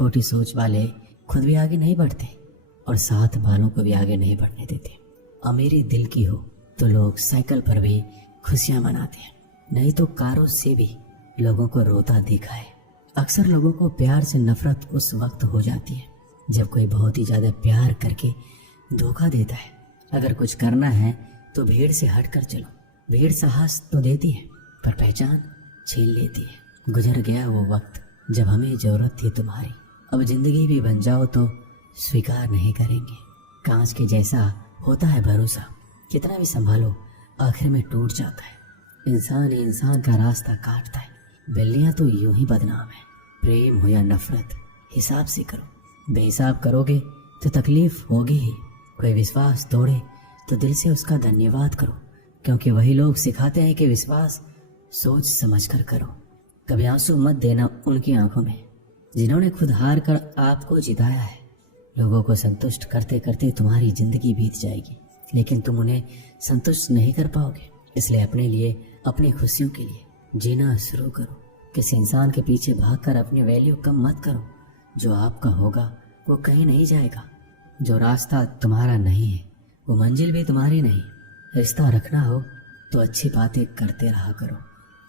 छोटी सोच वाले खुद भी आगे नहीं बढ़ते और साथ वालों को भी आगे नहीं बढ़ने देते। अमीरी दिल की हो तो लोग साइकिल पर भी खुशियां मनाते हैं, नहीं तो कारों से भी लोगों को रोता देखा है। अक्सर लोगों को प्यार से नफरत उस वक्त हो जाती है जब कोई बहुत ही ज्यादा प्यार करके धोखा देता है। अगर कुछ करना है तो भीड़ से हटकर चलो। भीड़ साहस तो देती है पर पहचान छीन लेती है। गुजर गया वो वक्त जब हमें जरूरत थी तुम्हारी, अब जिंदगी भी बन जाओ तो स्वीकार नहीं करेंगे। कांच के जैसा होता है भरोसा, कितना भी संभालो आखिर में टूट जाता है। इंसान ही इंसान का रास्ता काटता है, बिल्लियां तो यूं ही बदनाम है। प्रेम हो या नफरत हिसाब से करो, बेहिसाब करोगे तो तकलीफ होगी ही। कोई विश्वास तोड़े तो दिल से उसका धन्यवाद करो, क्योंकि वही लोग सिखाते हैं कि विश्वास सोच समझ कर करो। कभी आंसू मत देना उनकी आंखों में जिन्होंने खुद हार कर आपको जिताया है। लोगों को संतुष्ट करते करते तुम्हारी जिंदगी बीत जाएगी, लेकिन तुम उन्हें संतुष्ट नहीं कर पाओगे। इसलिए अपने लिए, अपनी खुशियों के लिए जीना शुरू करो। किसी इंसान के पीछे भागकर अपनी वैल्यू कम मत करो। जो आपका होगा वो कहीं नहीं जाएगा। जो रास्ता तुम्हारा नहीं है वो मंजिल भी तुम्हारी नहीं। रिश्ता रखना हो तो अच्छी बातें करते रहा करो,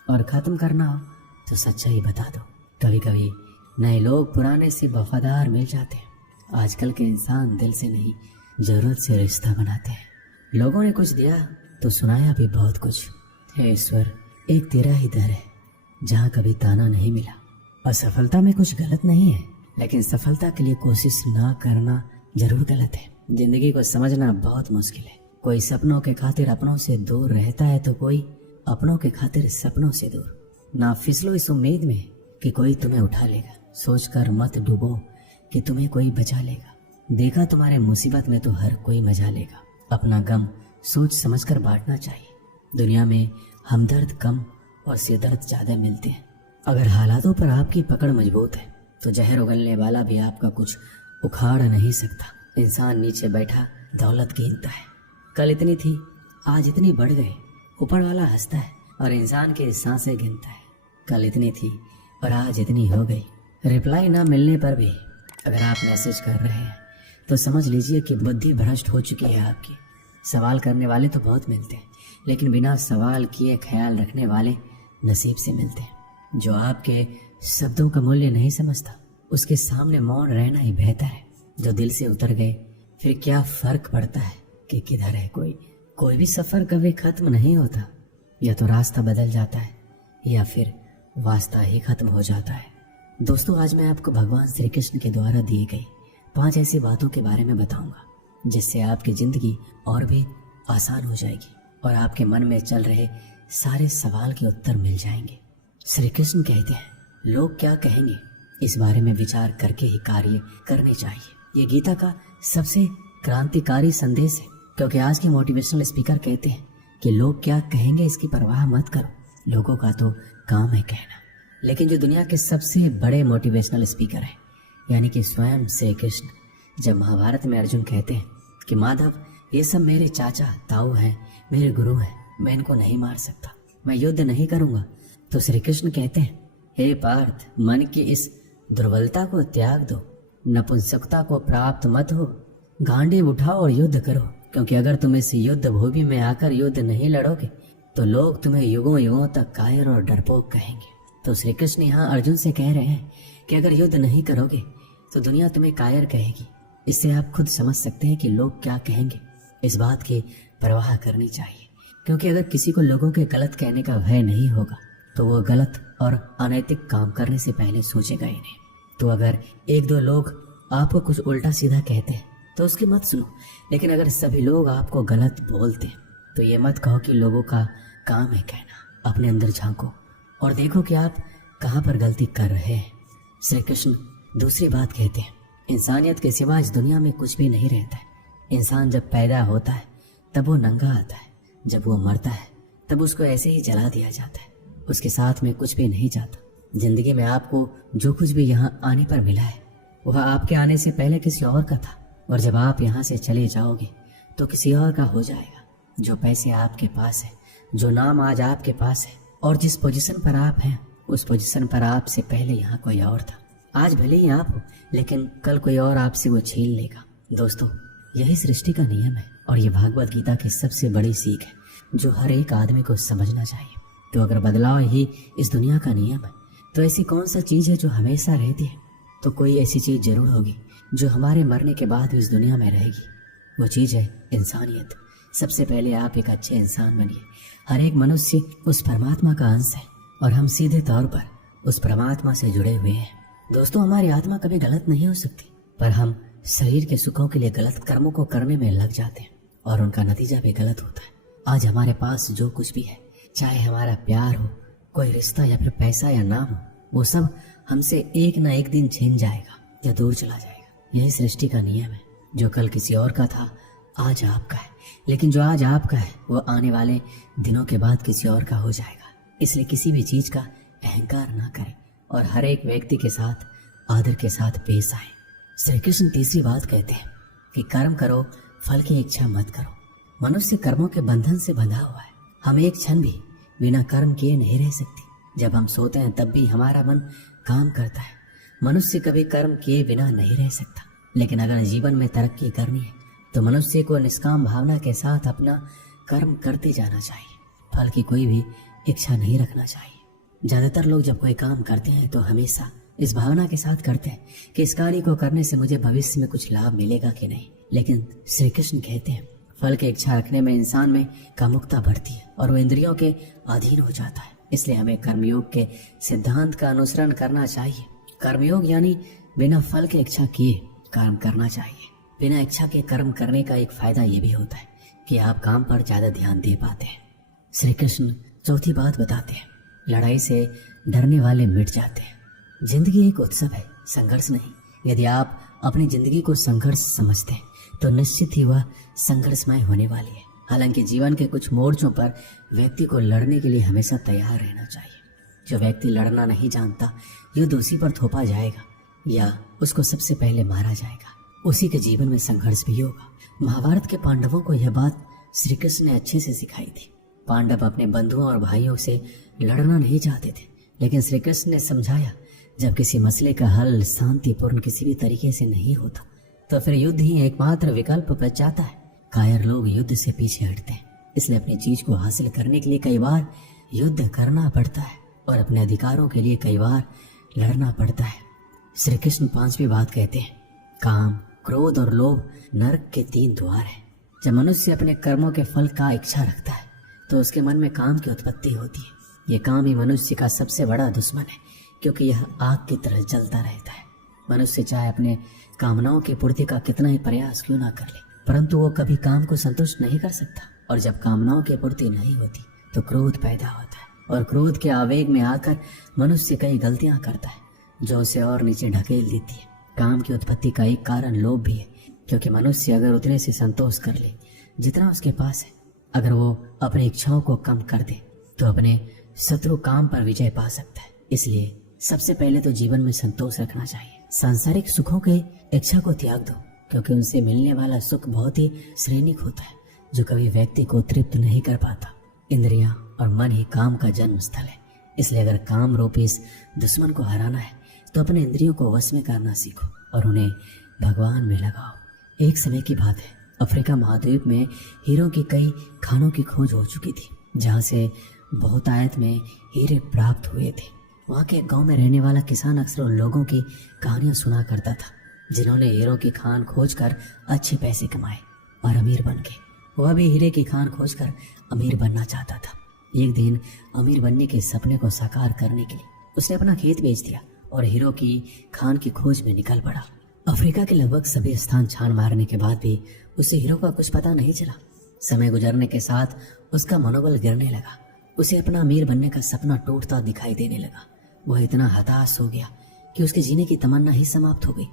और खत्म करना हो तो सच्चाई बता दो। कभी कभी नए लोग पुराने से वफादार मिल जाते हैं। आजकल के इंसान दिल से नहीं, जरूरत से रिश्ता बनाते हैं। लोगों ने कुछ दिया तो सुनाया भी बहुत कुछ। हे ईश्वर, एक तेरा ही दर है जहाँ कभी ताना नहीं मिला। असफलता में कुछ गलत नहीं है, लेकिन सफलता के लिए कोशिश ना करना जरूर गलत है। जिंदगी को समझना बहुत मुश्किल है। कोई सपनों के खातिर अपनों से दूर रहता है तो कोई अपनों के खातिर सपनों से दूर। ना फिसलो इस उम्मीद में कि कोई तुम्हें उठा लेगा। सोचकर मत डूबो कि तुम्हें कोई बचा लेगा। देखा तुम्हारे मुसीबत में तो हर कोई मजा लेगा। अपना गम सोच समझकर बांटना चाहिए। दुनिया में हमदर्द कम और सिरदर्द ज्यादा मिलते हैं। अगर हालातों पर आपकी पकड़ मजबूत है तो जहर उगलने वाला भी आपका कुछ उखाड़ नहीं सकता। इंसान नीचे बैठा दौलत गिनता है। कल इतनी थी, आज इतनी बढ़ गई। ऊपर वाला हंसता है और इंसान की सांसें गिनता है। कल इतनी थी और आज इतनी हो गई। रिप्लाई ना मिलने पर भी अगर आप मैसेज कर रहे हैं तो समझ लीजिए कि बुद्धि भ्रष्ट हो चुकी है आपकी। सवाल करने वाले तो बहुत मिलते हैं, लेकिन बिना सवाल किए ख्याल रखने वाले नसीब से मिलते हैं। जो आपके शब्दों का मूल्य नहीं समझता उसके सामने मौन रहना ही बेहतर है। जो दिल से उतर गए फिर क्या फर्क पड़ता है कि किधर है कोई। कोई भी सफर कभी खत्म नहीं होता। या तो रास्ता बदल जाता है या फिर वास्ता ही खत्म हो जाता है। दोस्तों, आज मैं आपको भगवान श्री कृष्ण के द्वारा दी गई 5 ऐसी बातों के बारे में बताऊंगा जिससे आपकी जिंदगी और भी आसान हो जाएगी और आपके मन में चल रहे सारे सवाल के उत्तर मिल जाएंगे। श्री कृष्ण कहते हैं, लोग क्या कहेंगे इस बारे में विचार करके ही कार्य करने चाहिए। ये गीता का सबसे क्रांतिकारी संदेश है, क्योंकि आज के मोटिवेशनल स्पीकर कहते हैं कि लोग क्या कहेंगे इसकी परवाह मत करो, लोगों का तो काम है कहना। लेकिन जो दुनिया के सबसे बड़े मोटिवेशनल स्पीकर हैं, यानी कि स्वयं श्री कृष्ण, जब महाभारत में अर्जुन कहते हैं कि माधव, ये सब मेरे चाचा ताऊ हैं, मेरे गुरु हैं, मैं इनको नहीं मार सकता, मैं युद्ध नहीं करूंगा, तो श्री कृष्ण कहते हैं, हे पार्थ, मन की इस दुर्बलता को त्याग दो, नपुंसकता को प्राप्त मत हो, गांडीव उठाओ और युद्ध करो, क्योंकि अगर तुम इस युद्ध भूमि में आकर युद्ध नहीं लड़ोगे तो लोग तुम्हें युगों युगों तक कायर और डरपोक कहेंगे। तो श्री कृष्ण यहाँ अर्जुन से कह रहे हैं कि अगर युद्ध नहीं करोगे तो दुनिया तुम्हें कायर कहेगी। इससे आप खुद समझ सकते हैं कि लोग क्या कहेंगे। इस बात की परवाह करनी चाहिए, क्योंकि अगर किसी को लोगों के गलत कहने का भय नहीं होगा तो वो गलत और अनैतिक काम करने से पहले सोचेगा ही नहीं। तो अगर 1-2 लोग आपको कुछ उल्टा सीधा कहते हैं तो उसकी मत सुनो, लेकिन अगर सभी लोग आपको गलत बोलते हैं तो ये मत कहो कि लोगों का काम है कहना। अपने अंदर झांको और देखो कि आप कहाँ पर गलती कर रहे हैं। श्री कृष्ण दूसरी बात कहते हैं, इंसानियत के सिवा इस दुनिया में कुछ भी नहीं रहता है। इंसान जब पैदा होता है तब वो नंगा आता है, जब वो मरता है तब उसको ऐसे ही जला दिया जाता है, उसके साथ में कुछ भी नहीं जाता। जिंदगी में आपको जो कुछ भी यहाँ आने पर मिला है वह आपके आने से पहले किसी और का था, और जब आप यहाँ से चले जाओगे तो किसी और का हो जाएगा। जो पैसे आपके पास है, जो नाम आज आपके पास है और जिस पोजीशन पर आप हैं उस पोजीशन पर आपसे पहले यहाँ कोई और था। आज भले ही आप हो, लेकिन कल कोई और आपसे वो छीन लेगा। दोस्तों, यही सृष्टि का नियम है और ये भागवत गीता की सबसे बड़ी सीख है जो हर एक आदमी को समझना चाहिए। तो अगर बदलाव ही इस दुनिया का नियम है, तो ऐसी कौन सा चीज है जो हमेशा रहती है? तो कोई ऐसी चीज जरूर होगी जो हमारे मरने के बाद भी इस दुनिया में रहेगी। वो चीज है इंसानियत। सबसे पहले आप एक अच्छे इंसान बनिए। हर एक मनुष्य उस परमात्मा का अंश है और हम सीधे तौर पर उस परमात्मा से जुड़े हुए हैं। दोस्तों, हमारी आत्मा कभी गलत नहीं हो सकती, पर हम शरीर के सुखों के लिए गलत कर्मों को करने में लग जाते हैं और उनका नतीजा भी गलत होता है। आज हमारे पास जो कुछ भी है, चाहे हमारा प्यार हो, कोई रिश्ता या फिर पैसा या नाम हो, वो सब हमसे एक ना एक दिन छिन जाएगा या दूर चला जाएगा। यही सृष्टि का नियम है। जो कल किसी और का था, आज आपका है, लेकिन जो आज आपका है वो आने वाले दिनों के बाद किसी और का हो जाएगा। इसलिए किसी भी चीज का अहंकार ना करें और हर एक व्यक्ति के साथ आदर के साथ पेश आए। श्री कृष्ण तीसरी बात कहते हैं कि कर्म करो, फल की इच्छा मत करो। मनुष्य कर्मों के बंधन से बंधा हुआ है। हम एक क्षण भी बिना कर्म किए नहीं रह सकते। जब हम सोते हैं तब भी हमारा मन काम करता है। मनुष्य कभी कर्म किए बिना नहीं रह सकता, लेकिन अगर जीवन में तरक्की करनी है तो मनुष्य को निष्काम भावना के साथ अपना कर्म करते जाना चाहिए। फल की कोई भी इच्छा नहीं रखना चाहिए। ज्यादातर लोग जब कोई काम करते हैं तो हमेशा इस भावना के साथ करते हैं कि इस कार्य को करने से मुझे भविष्य में कुछ लाभ मिलेगा कि नहीं। लेकिन श्री कृष्ण कहते हैं फल की इच्छा रखने में इंसान में कामुकता बढ़ती है और वो इंद्रियों के अधीन हो जाता है। इसलिए हमें कर्मयोग के सिद्धांत का अनुसरण करना चाहिए। कर्मयोग यानी बिना फल के इच्छा किए कर्म करना चाहिए। बिना इच्छा के कर्म करने का एक फायदा ये भी होता है कि आप काम पर ज्यादा ध्यान दे पाते हैं। श्री कृष्ण चौथी बात बताते हैं, लड़ाई से डरने वाले मिट जाते हैं। जिंदगी एक उत्सव है, संघर्ष नहीं। यदि आप अपनी जिंदगी को संघर्ष समझते हैं तो निश्चित ही वह संघर्षमय होने वाली है। हालांकि जीवन के कुछ मोर्चों पर व्यक्ति को लड़ने के लिए हमेशा तैयार रहना चाहिए। जो व्यक्ति लड़ना नहीं जानता, युद्ध उसी पर थोपा जाएगा या उसको सबसे पहले मारा जाएगा। उसी के जीवन में संघर्ष भी होगा। महाभारत के पांडवों को यह बात श्री कृष्ण ने अच्छे से सिखाई थी। पांडव अपने बंधुओं और भाइयों से लड़ना नहीं चाहते थे, लेकिन श्री कृष्ण ने समझाया जब किसी मसले का हल शांतिपूर्ण किसी भी तरीके से नहीं होता तो फिर युद्ध ही एकमात्र विकल्प बच जाता है। कायर लोग युद्ध से पीछे हटते हैं, इसलिए अपनी चीज को हासिल करने के लिए कई बार युद्ध करना पड़ता है और अपने अधिकारों के लिए कई बार लड़ना पड़ता है। श्री कृष्ण पांचवी बात कहते हैं, काम, क्रोध और लोभ नरक के 3 द्वार हैं। जब मनुष्य अपने कर्मों के फल का इच्छा रखता है तो उसके मन में काम की उत्पत्ति होती है। ये काम ही मनुष्य का सबसे बड़ा दुश्मन है, क्योंकि यह आग की तरह जलता रहता है। मनुष्य चाहे अपने कामनाओं की पूर्ति का कितना ही प्रयास क्यों ना कर ले, परंतु वो कभी काम को संतुष्ट नहीं कर सकता। और जब कामनाओं की पूर्ति नहीं होती तो क्रोध पैदा होता है और क्रोध के आवेग में आकर मनुष्य कई गलतियां करता है जो उसे और नीचे ढकेल देती है। काम की उत्पत्ति का एक कारण लोभ भी है, क्योंकि मनुष्य अगर उतने से संतोष कर ले जितना उसके पास है, अगर वो अपनी इच्छाओं को कम कर दे तो अपने शत्रु काम पर विजय पा सकता है। इसलिए सबसे पहले तो जीवन में संतोष रखना चाहिए। सांसारिक सुखों के इच्छा को त्याग दो, क्योंकि उनसे मिलने वाला सुख बहुत ही श्रेणिक होता है जो कभी व्यक्ति को तृप्त नहीं कर पाता। इंद्रियां और मन ही काम का जन्म स्थल है। इसलिए अगर काम रूपी इस दुश्मन को हराना है तो अपने इंद्रियों को वश में करना सीखो और उन्हें भगवान में लगाओ। एक समय की बात है, अफ्रीका महाद्वीप में हीरों की कई खानों की खोज हो चुकी थी, जहाँ से बहुतायत में हीरे प्राप्त हुए थे। वहाँ के गांव में रहने वाला किसान अक्सर उन लोगों की कहानियां सुना करता था जिन्होंने हीरों की खान खोजकर अच्छे पैसे कमाए और अमीर बन गए। वह भी हीरे की खान खोजकर अमीर बनना चाहता था। एक दिन अमीर बनने के सपने को साकार करने के लिए उसने अपना खेत बेच दिया और हीरो की खान की खोज में निकल पड़ा। अफ्रीका के लगभग सभी स्थान छान मारने के बाद भी उसे हीरो का कुछ पता नहीं चला। समय गुजरने के साथ उसका मनोबल गिरने लगा। उसे अपना अमीर बनने का सपना टूटता दिखाई देने लगा। वह इतना हताश हो गया कि उसके जीने की तमन्ना ही समाप्त हो गई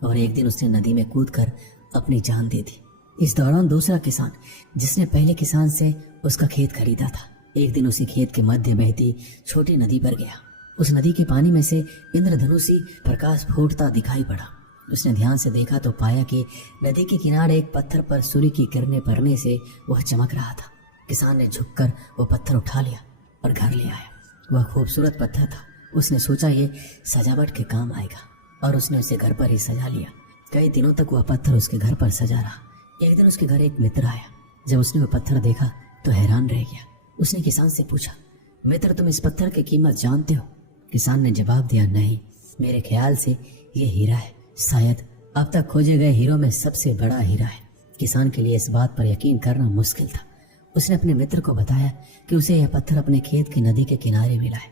और एक दिन उसने नदी में कूदकर अपनी जान दे दी। इस दौरान दूसरा किसान, जिसने पहले किसान से उसका खेत खरीदा था, एक दिन उसी खेत के मध्य बहती छोटी नदी पर गया। उस नदी के पानी में से इंद्रधनुषी प्रकाश फूटता दिखाई पड़ा। उसने ध्यान से देखा तो पाया कि नदी के किनारे एक पत्थर पर सूर्य की किरणें पड़ने से वह चमक रहा था। किसान ने झुककर वो पत्थर उठा लिया और घर ले आया। वह खूबसूरत पत्थर था। उसने सोचा ये सजावट के काम आएगा। और उसने उसे घर पर ही सजा लिया। कई दिनों तक वह पत्थर उसके घर पर सजा रहा। एक दिन उसके घर एक मित्र आया। जब उसने वह पत्थर देखा तो हैरान रह गया। उसने किसान से पूछा, मित्र तुम इस पत्थर की कीमत जानते हो? किसान ने जवाब दिया, नहीं, मेरे ख्याल से ये हीरा है, शायद अब तक खोजे गए हीरों में सबसे बड़ा हीरा है। किसान के लिए इस बात पर यकीन करना मुश्किल था। उसने अपने मित्र को बताया कि उसे यह पत्थर अपने खेत की नदी के किनारे मिला है,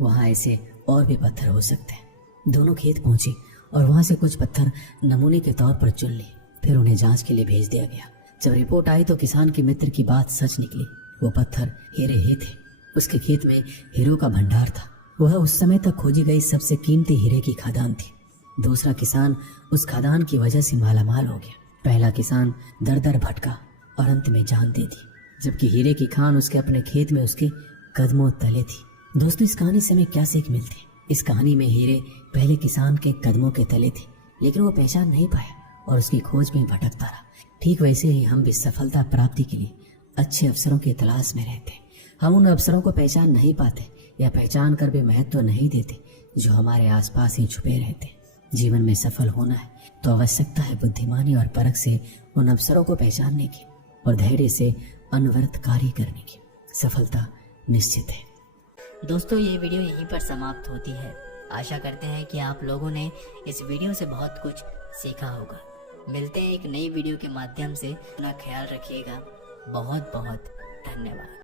वहाँ ऐसे और भी पत्थर हो सकते हैं। दोनों खेत पहुंचे और वहां से कुछ पत्थर नमूने के तौर पर चुन लिए। फिर उन्हें जांच के लिए भेज दिया गया। जब रिपोर्ट आई तो किसान के मित्र की बात सच निकली। वो पत्थर हीरे ही थे। उसके खेत में हीरों का भंडार था। वह उस समय तक खोजी गई सबसे कीमती हीरे की खदान थी। दूसरा किसान उस खदान की वजह से मालामाल हो गया। पहला किसान दर दर भटका और अंत में जान दे दी, जबकि हीरे की खान उसके अपने खेत में उसके कदमों तले थी। दोस्तों, इस कहानी से हमें क्या सीख मिलती है? इस कहानी में हीरे पहले किसान के कदमों के तले थे, लेकिन वो पहचान नहीं पाया और उसकी खोज में भटकता रहा। ठीक वैसे ही हम भी सफलता प्राप्ति के लिए अच्छे अवसरों की तलाश में रहते हैं। हम उन अवसरों को पहचान नहीं पाते या पहचान कर भी महत्व नहीं देते जो हमारे आसपास ही छुपे रहते हैं। जीवन में सफल होना है तो आवश्यकता है बुद्धिमानी और परख से उन अवसरों को पहचानने की और धैर्य से अनवरत कार्य करने की। सफलता निश्चित है। दोस्तों, ये वीडियो यहीं पर समाप्त होती है। आशा करते हैं कि आप लोगों ने इस वीडियो से बहुत कुछ सीखा होगा। मिलते हैं एक नई वीडियो के माध्यम से। अपना ख्याल रखिएगा। बहुत बहुत धन्यवाद।